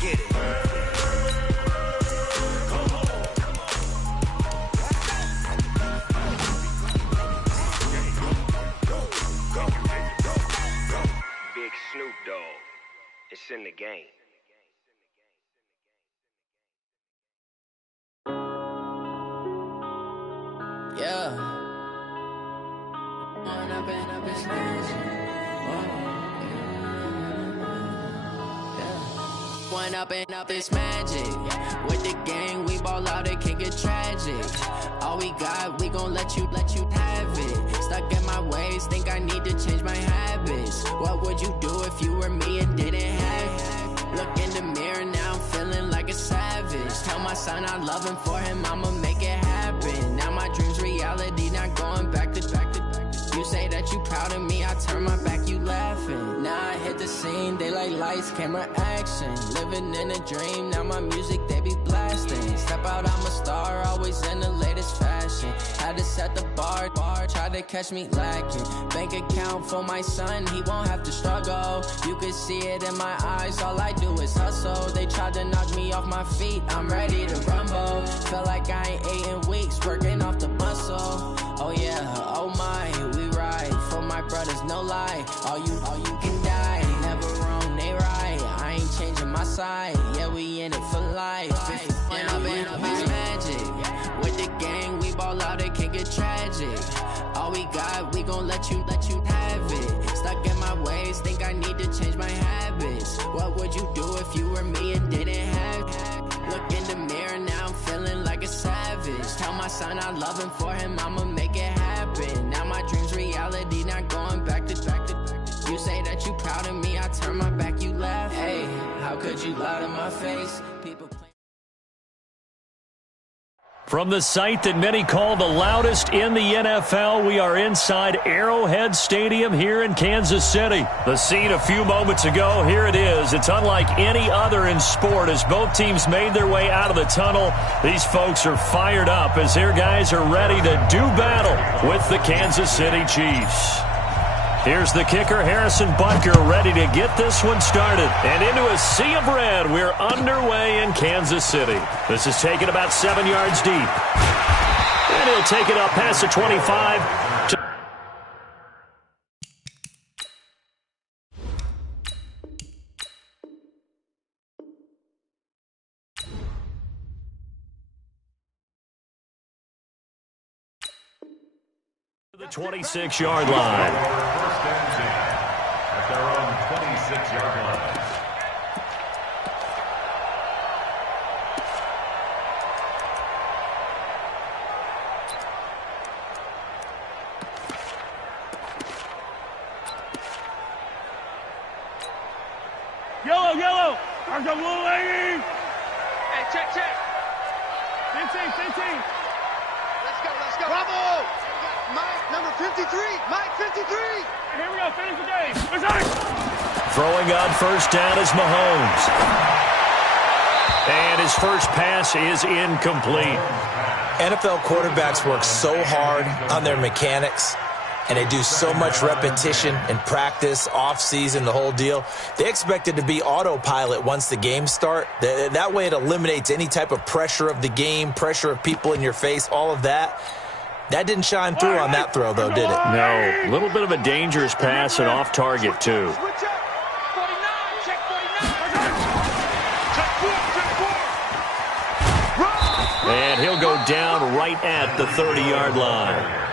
get it. Big Snoop Dogg. It's in the game. Yeah. One up and up is magic. With the gang, we ball out, it can get tragic. All we got, we gon' let you have it. Stuck in my ways, think I need to change my habits. What would you do if you were me and didn't have it? Look in the mirror, now I'm feeling like a savage. Tell my son I love him, for him I'ma make it happen. Now my dream's reality, not going back to. You say that you proud of me, I turn my back, you laughing. Now I hit the scene, they like lights, camera, action. Living in a dream, now my music, they be blasting. Step out, I'm a star, always in the latest fashion. Had to set the bar, tried to catch me lacking. Bank account for my son, he won't have to struggle. You can see it in my eyes, all I do is hustle. They tried to knock me off my feet, I'm ready to rumble. Feel like I ain't ate in weeks, working off the muscle. Oh yeah, oh my, we ride for my brothers, no lie. All you can die, never wrong, they right. I ain't changing my side, yeah, we in it for life. When I've been up is magic. With the gang, we ball out, it can get tragic. All we got, we gon' let you have it. Stuck in my ways, think I need to change my habits. What would you do if you were me and didn't have it? Look in the mirror, now I'm feeling like a savage. Tell my son I love him, for him I'ma make it happen. Now my dream's reality, not going back to. You say that you proud of me, I turn my back, you laugh. Hey, how could you lie to my face? People From the site that many call the loudest in the NFL, we are inside Arrowhead Stadium here in Kansas City. The scene a few moments ago, here it is. It's unlike any other in sport as both teams made their way out of the tunnel. These folks are fired up as their guys are ready to do battle with the Kansas City Chiefs. Here's the kicker, Harrison Butker, ready to get this one started. And into a sea of red, we're underway in Kansas City. This is taken about 7 yards deep. And he'll take it up past the 25 to the 26-yard line. First and 10 at their own 26-yard line. Yellow. There's a blue lady. Hey, check. 15. Let's go. Bravo. Mike, number 53. Mike, 53. Here we go. Finish the game. Throwing on first down is Mahomes. And his first pass is incomplete. NFL quarterbacks work so hard on their mechanics, and they do so much repetition and practice, off-season, the whole deal. They expect it to be autopilot once the games start. That way it eliminates any type of pressure of the game, pressure of people in your face, all of that. That didn't shine through on that throw, though, did it? No. A little bit of a dangerous pass and off target, too. And he'll go down right at the 30-yard line.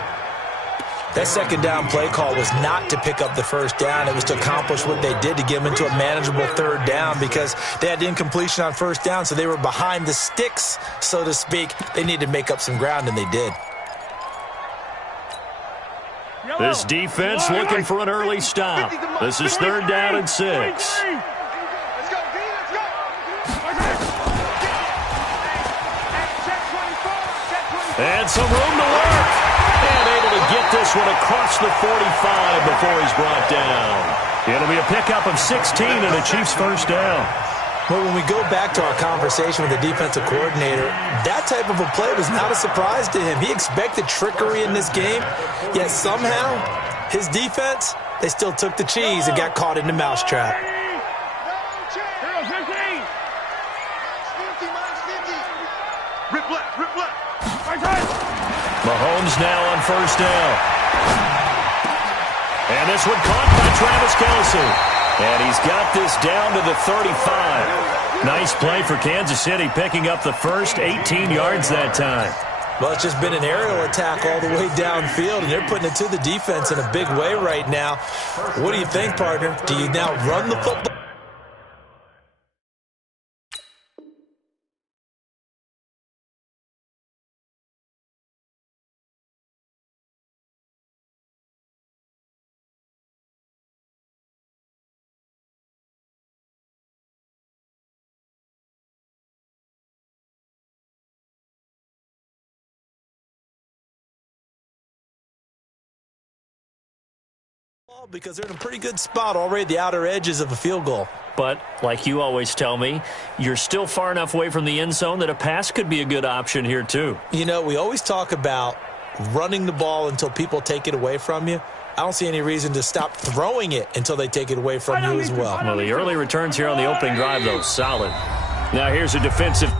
That second down play call was not to pick up the first down. It was to accomplish what they did to get them into a manageable third down because they had incompletion on first down, so they were behind the sticks, so to speak. They needed to make up some ground, and they did. This defense looking for an early stop. This is third down and 6. Let's go. And some room to work. And able to get this one across the 45 before he's brought down. It'll be a pickup of 16 and a Chiefs first down. Well, when we go back to our conversation with the defensive coordinator, that type of a play was not a surprise to him. He expected trickery in this game, yet somehow his defense, they still took the cheese and got caught in the mousetrap. Rip left, rip left. Right side. Mahomes now on first down. And this one caught by Travis Kelce. And he's got this down to the 35. Nice play for Kansas City, picking up the first 18 yards that time. Well, it's just been an aerial attack all the way downfield, and they're putting it to the defense in a big way right now. What do you think, partner? Do you now run the football? Because they're in a pretty good spot already at the outer edges of a field goal. But, like you always tell me, you're still far enough away from the end zone that a pass could be a good option here, too. You know, we always talk about running the ball until people take it away from you. I don't see any reason to stop throwing it until they take it away from you as well. Well, the early returns here on the opening drive, though, solid. Now here's a defensive...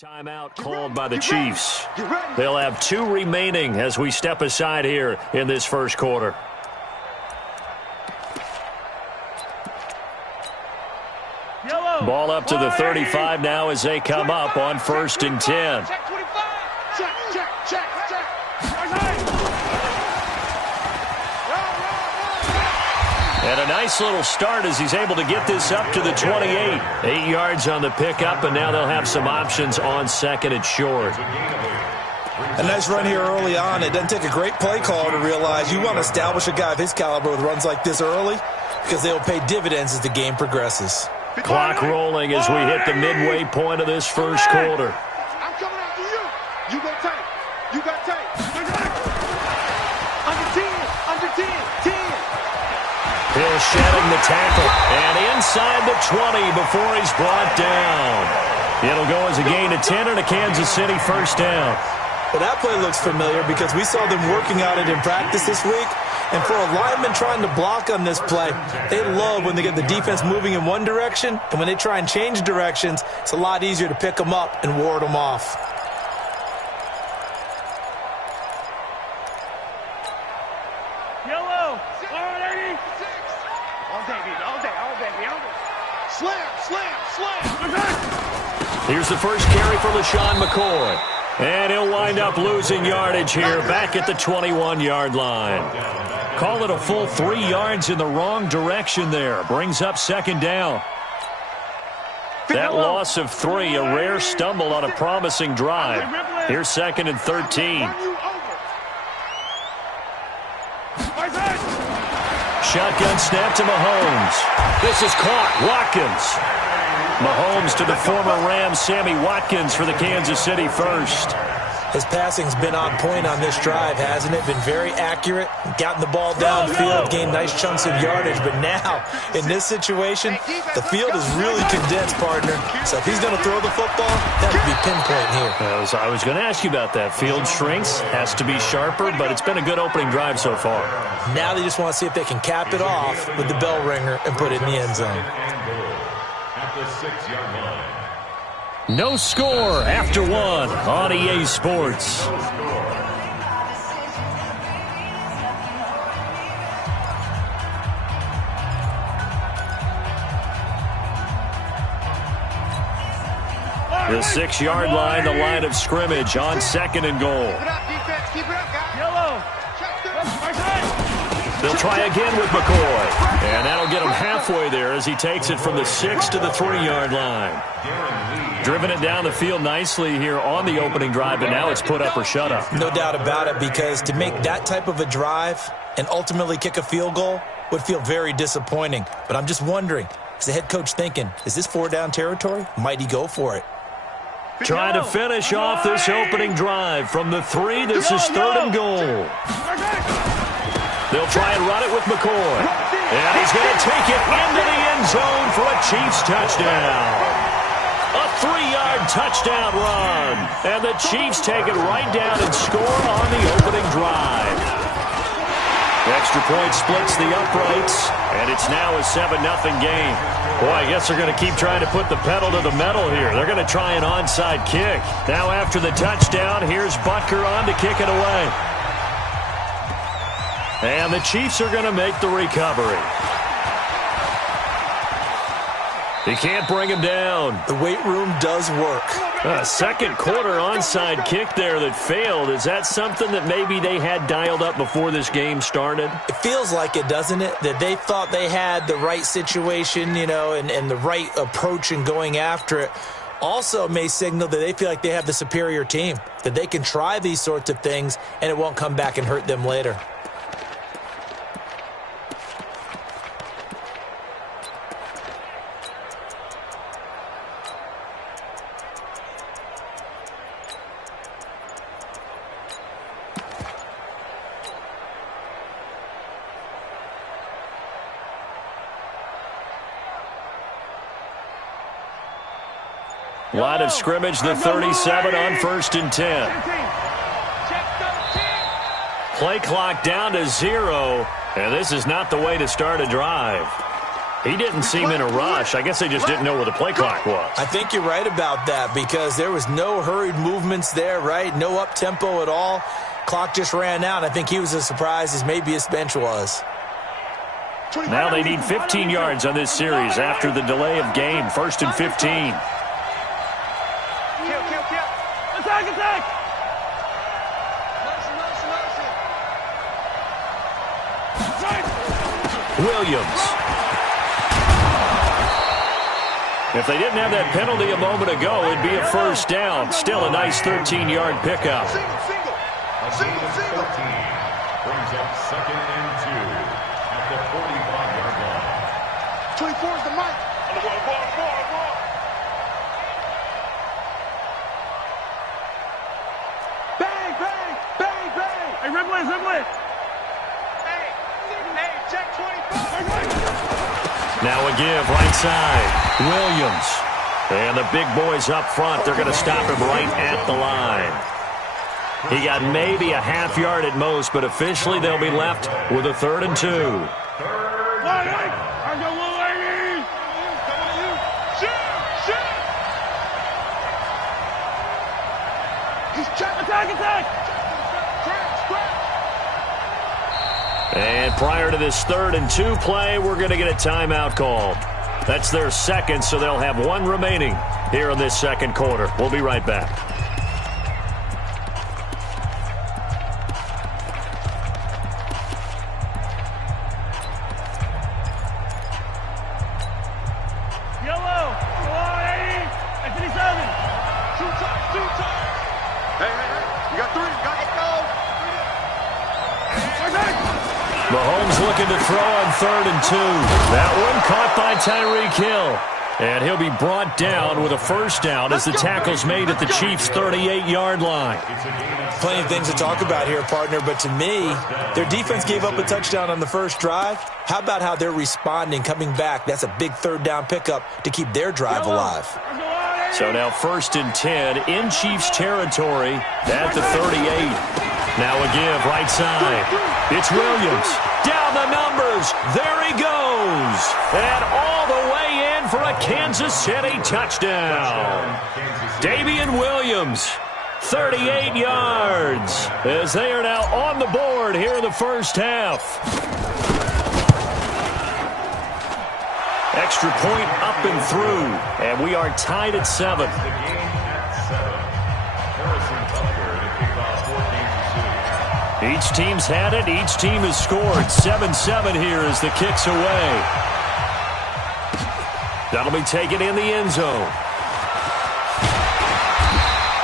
Timeout called by the Chiefs. They'll have 2 remaining as we step aside here in this first quarter. Yellow. Ball up to the 35 now as they come up on 1st and 10. Check 25. Check, check, check, check. Right side. And a nice little start as he's able to get this up to the 28. 8 yards on the pickup, and now they'll have some options on 2nd and short. A nice run here early on. It doesn't take a great play caller to realize you want to establish a guy of his caliber with runs like this early because they will pay dividends as the game progresses. Clock rolling as we hit the midway point of this first quarter. I'm coming after you. You go tight. You got tight. Under 10. Under 10. 10. Hill shedding the tackle, and inside the 20 before he's brought down. It'll go as a gain of 10 and a Kansas City first down. Well, that play looks familiar because we saw them working on it in practice this week. And for a lineman trying to block on this play, they love when they get the defense moving in one direction. And when they try and change directions, it's a lot easier to pick them up and ward them off. Yellow. All right, 86. All day, baby. All day. All day. All day. Slam, slam, slam. Here's the first carry for LaShawn McCoy. And he'll wind up losing yardage here back at the 21-yard line. Call it a full 3 yards in the wrong direction there. Brings up 2nd down. That loss of 3, a rare stumble on a promising drive. Here's 2nd and 13. Shotgun snap to Mahomes. This is caught. Watkins. Mahomes to the former Rams, Sammy Watkins, for the Kansas City first. His passing's been on point on this drive, hasn't it? Been very accurate, gotten the ball downfield, gained nice chunks of yardage. But now, in this situation, the field is really condensed, partner. So if he's going to throw the football, that would be pinpoint here. I was going to ask you about that. Field shrinks, has to be sharper, but it's been a good opening drive so far. Now they just want to see if they can cap it off with the bell ringer and put it in the end zone. At the 6-yard line. No score after 1 on EA Sports. The 6-yard line, the line of scrimmage on 2nd and goal. Keep it up, defense. Keep it up, guys. Yellow. Check the They'll try again with McCoy. And that'll get him halfway there as he takes it from the 6 to the 3-yard line. Driven it down the field nicely here on the opening drive, but now it's put up or shut up. No doubt about it, because to make that type of a drive and ultimately kick a field goal would feel very disappointing. But I'm just wondering, is the head coach thinking, is this 4-down territory? Might he go for it? Trying to finish off this opening drive from the 3. This is 3rd and goal. They'll try and run it with McCoy. And he's going to take it into the end zone for a Chiefs touchdown. A 3-yard touchdown run. And the Chiefs take it right down and score on the opening drive. Extra point splits the uprights, and it's now a 7-0 game. Boy, I guess they're going to keep trying to put the pedal to the metal here. They're going to try an onside kick. Now after the touchdown, here's Butker on to kick it away. And the Chiefs are going to make the recovery. He can't bring him down. The weight room does work. Second quarter onside kick there that failed. Is that something that maybe they had dialed up before this game started? It feels like it, doesn't it? That they thought they had the right situation, you know, and the right approach in going after it. Also may signal that they feel like they have the superior team, that they can try these sorts of things and it won't come back and hurt them later. Line of scrimmage, the 37 on 1st and 10. Play clock down to 0, and this is not the way to start a drive. He didn't seem in a rush. I guess they just didn't know where the play clock was. I think you're right about that, because there was no hurried movements there, right? No up-tempo at all. Clock just ran out. I think he was as surprised as maybe his bench was. Now they need 15 yards on this series after the delay of game. 1st and 15. Attack! Williams. If they didn't have that penalty a moment ago, it'd be a first down. Still a nice 13-yard pickup. Single. Brings up 2nd and 2 at the 45-yard line. 24 is the mic. Rimley. Hey, check 24. Now a give right side. Williams. And the big boys up front, they're going to stop him right at the line. He got maybe a half yard at most, but officially they'll be left with a 3rd and 2. Attack! And prior to this 3rd and 2 play, we're going to get a timeout called. That's their second, so they'll have 1 remaining here in this second quarter. We'll be right back. Yellow! 80! 57! Two times! Hey, you got 3. Let's go! Mahomes looking to throw on 3rd and 2. That one caught by Tyreek Hill. And he'll be brought down with a first down as the tackle's made at the Chiefs' 38-yard line. Plenty of things to talk about here, partner, but to me, their defense gave up a touchdown on the first drive. How about how they're responding, coming back? That's a big 3rd down pickup to keep their drive alive. So now 1st and 10 in Chiefs territory at the 38. Now a give right side. It's Williams. Down the numbers. There he goes. And all the way in for a Kansas City touchdown. Damian Williams, 38 yards, as they are now on the board here in the first half. Extra point up and through, and we are tied at 7. The game at 7. Harrison Butker to kick off for Kansas City. Each team's had it. Each team has scored. 7-7 here as the kick's away. That'll be taken in the end zone.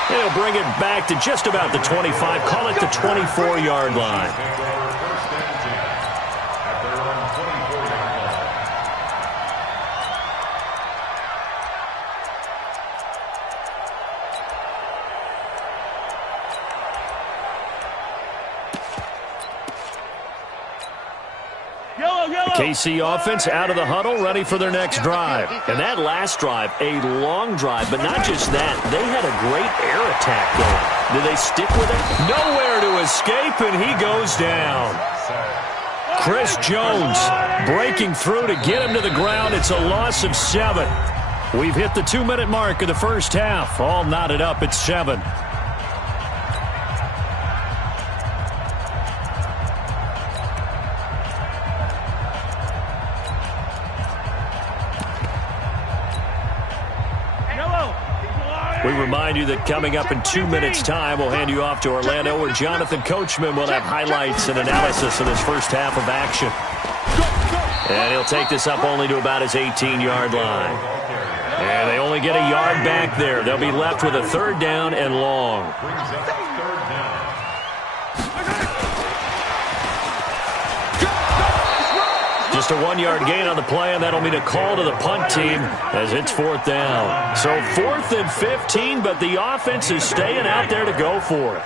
They'll bring it back to just about the 25. Call it the 24-yard line. KC offense out of the huddle, ready for their next drive. And that last drive, a long drive, but not just that. They had a great air attack going. Do they stick with it? Nowhere to escape, and he goes down. Chris Jones breaking through to get him to the ground. It's a loss of 7. We've hit the 2-minute mark of the first half. All knotted up at 7. We remind you that coming up in 2 minutes' time, we'll hand you off to Orlando, where Jonathan Coachman will have highlights and analysis of this first half of action. And he'll take this up only to about his 18-yard line. And they only get a yard back there. They'll be left with a 3rd down and long. Just a 1-yard gain on the play, and that'll mean a call to the punt team as it's 4th down. So 4th and 15, but the offense is staying out there to go for it.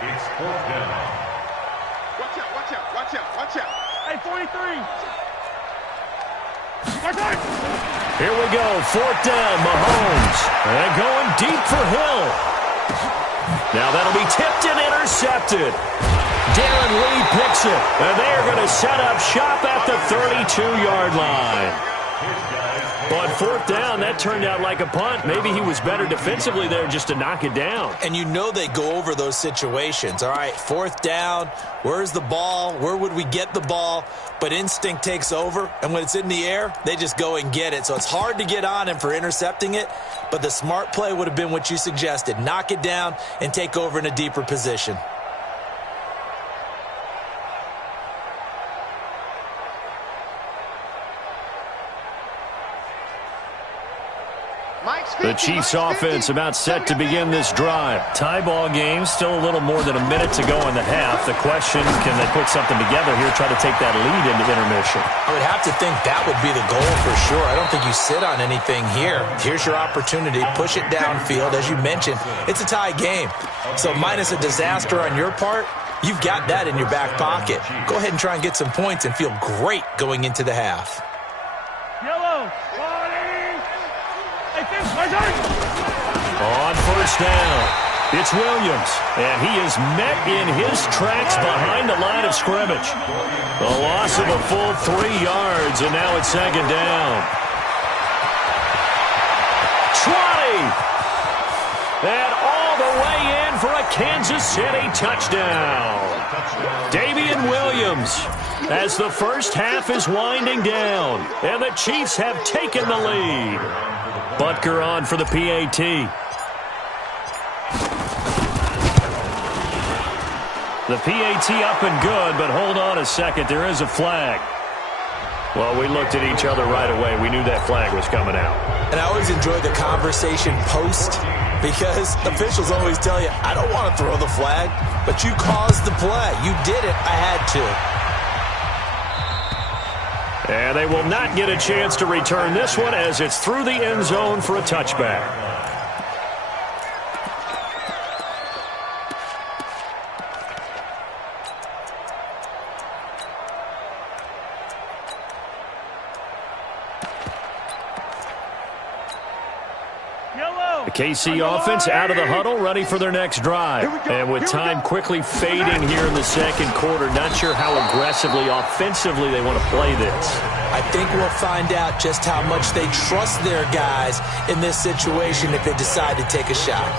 Watch out. Hey, 43. Here we go, 4th down, Mahomes. And going deep for Hill. Now that'll be tipped and intercepted. Darren Lee picks it, and they are going to set up shop at the 32-yard line. But 4th down, that turned out like a punt. Maybe he was better defensively there just to knock it down. And you know they go over those situations. All right, 4th down, where's the ball? Where would we get the ball? But instinct takes over, and when it's in the air, they just go and get it. So it's hard to get on him for intercepting it, but the smart play would have been what you suggested. Knock it down and take over in a deeper position. The Chiefs offense about set to begin this drive. Tie ball game, still a little more than a minute to go in the half. The question, can they put something together here, try to take that lead into intermission? I would have to think that would be the goal for sure. I don't think you sit on anything here. Here's your opportunity. Push it downfield. As you mentioned, it's a tie game. So minus a disaster on your part, you've got that in your back pocket. Go ahead and try and get some points and feel great going into the half. Yellow. On 1st down, it's Williams, and he is met in his tracks behind the line of scrimmage. A loss of a full 3 yards, and now it's 2nd down. 20! And all the way in for a Kansas City touchdown. Damian Williams, as the first half is winding down, and the Chiefs have taken the lead. Butker on for the PAT. The PAT up and good, but hold on a second. There is a flag. Well, we looked at each other right away. We knew that flag was coming out. And I always enjoy the conversation post because officials always tell you, I don't want to throw the flag, but you caused the play. You did it. I had to. And they will not get a chance to return this one as it's through the end zone for a touchback. The KC offense out of the huddle, ready for their next drive. And with time quickly fading here in the 2nd quarter, not sure how aggressively, offensively they want to play this. I think we'll find out just how much they trust their guys in this situation if they decide to take a shot.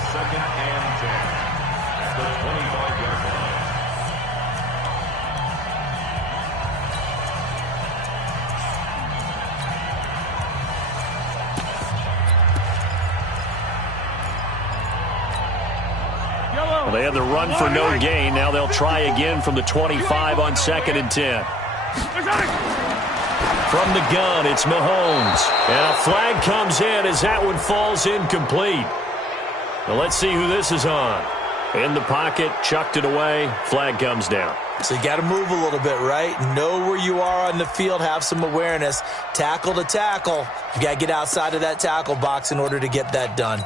Well, they had the run for no gain. Now they'll try again from the 25 on 2nd and 10. From the gun, it's Mahomes. And a flag comes in as that one falls incomplete. Now let's see who this is on. In the pocket, chucked it away, flag comes down. So you got to move a little bit, right? Know where you are on the field, have some awareness. Tackle to tackle. You got to get outside of that tackle box in order to get that done.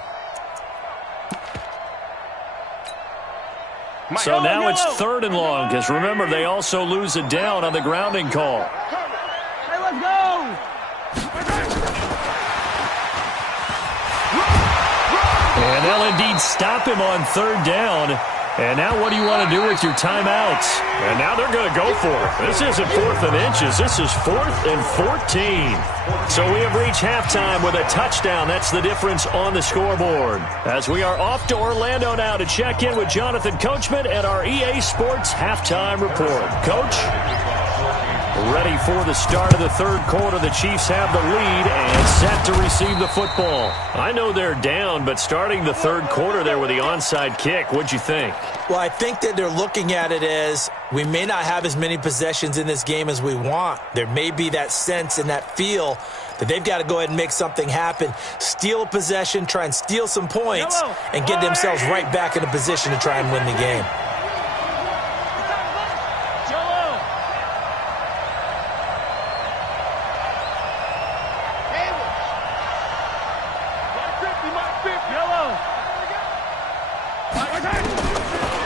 So now it's 3rd and long, because remember, they also lose it down on the grounding call. Hey, let's go! And they'll indeed stop him on 3rd down. And now what do you want to do with your timeouts? And now they're going to go for it. This isn't 4th and inches. This is 4th and 14. So we have reached halftime with a touchdown. That's the difference on the scoreboard. As we are off to Orlando now to check in with Jonathan Coachman and our EA Sports halftime report. Coach? Ready for the start of the 3rd quarter. The Chiefs have the lead and set to receive the football. I know they're down, but starting the 3rd quarter there with the onside kick, what'd you think? Well, I think that they're looking at it as we may not have as many possessions in this game as we want. There may be that sense and that feel that they've got to go ahead and make something happen. Steal a possession, try and steal some points, and get themselves right back in a position to try and win the game.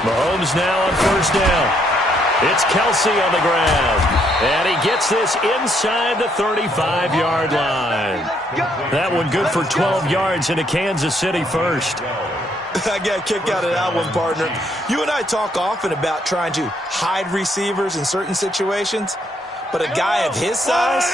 Mahomes now on 1st down. It's Kelsey on the ground. And he gets this inside the 35-yard line. That one good for 12 yards into Kansas City first. I got a kick out of that one, partner. You and I talk often about trying to hide receivers in certain situations, but a guy of his size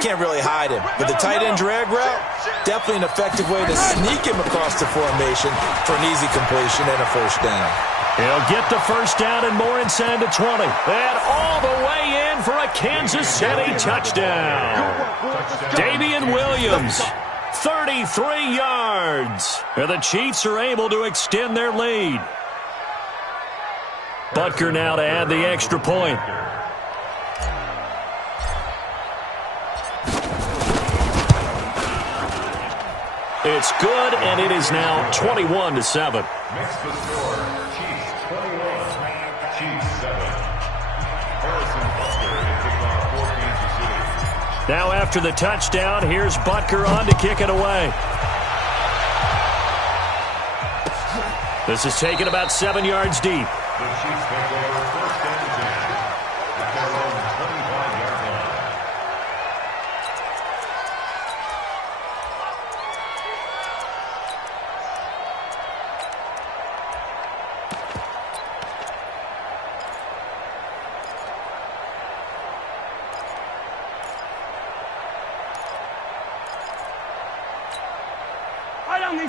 can't really hide him. But the tight end drag route, definitely an effective way to sneak him across the formation for an easy completion and a 1st down. He'll get the 1st down and more inside the 20. And all the way in for a Kansas City touchdown. Damian Williams, 33 yards. And the Chiefs are able to extend their lead. Butker now to add the extra point. It's good, and it is now 21-7. Makes the score. Chiefs 21, Chiefs 7. Harrison Butker to kick off for Kansas City. Now after the touchdown, here's Butker on to kick it away. This is taken about 7 yards deep. The Chiefs take over 1st and 10 at their own 25-yard line.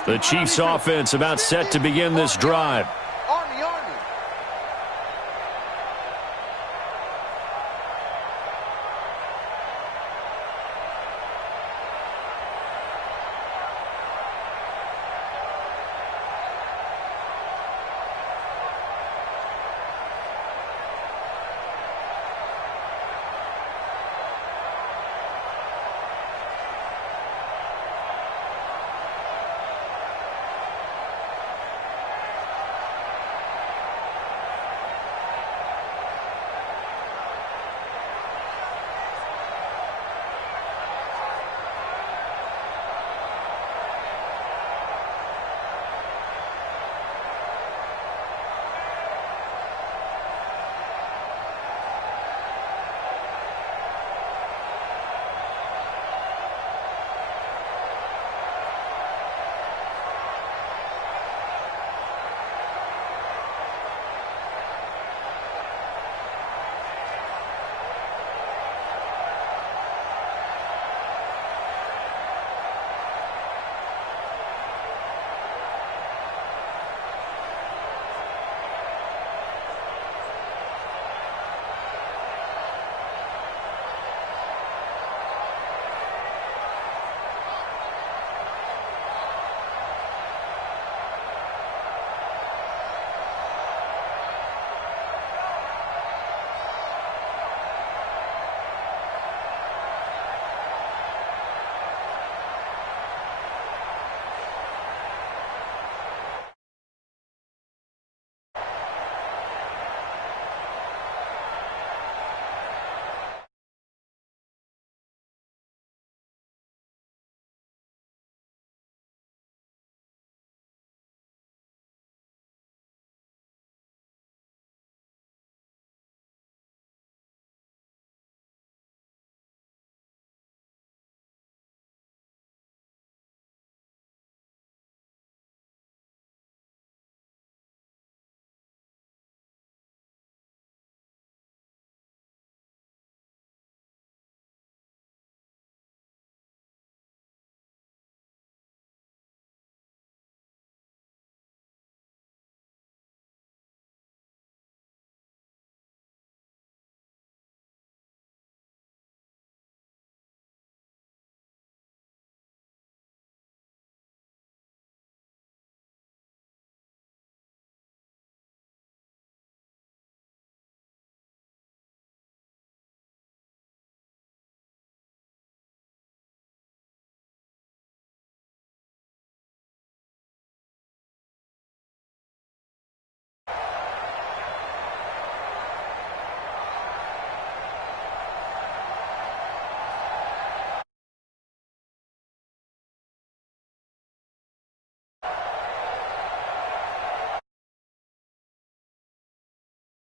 The Chiefs offense about set to begin this drive.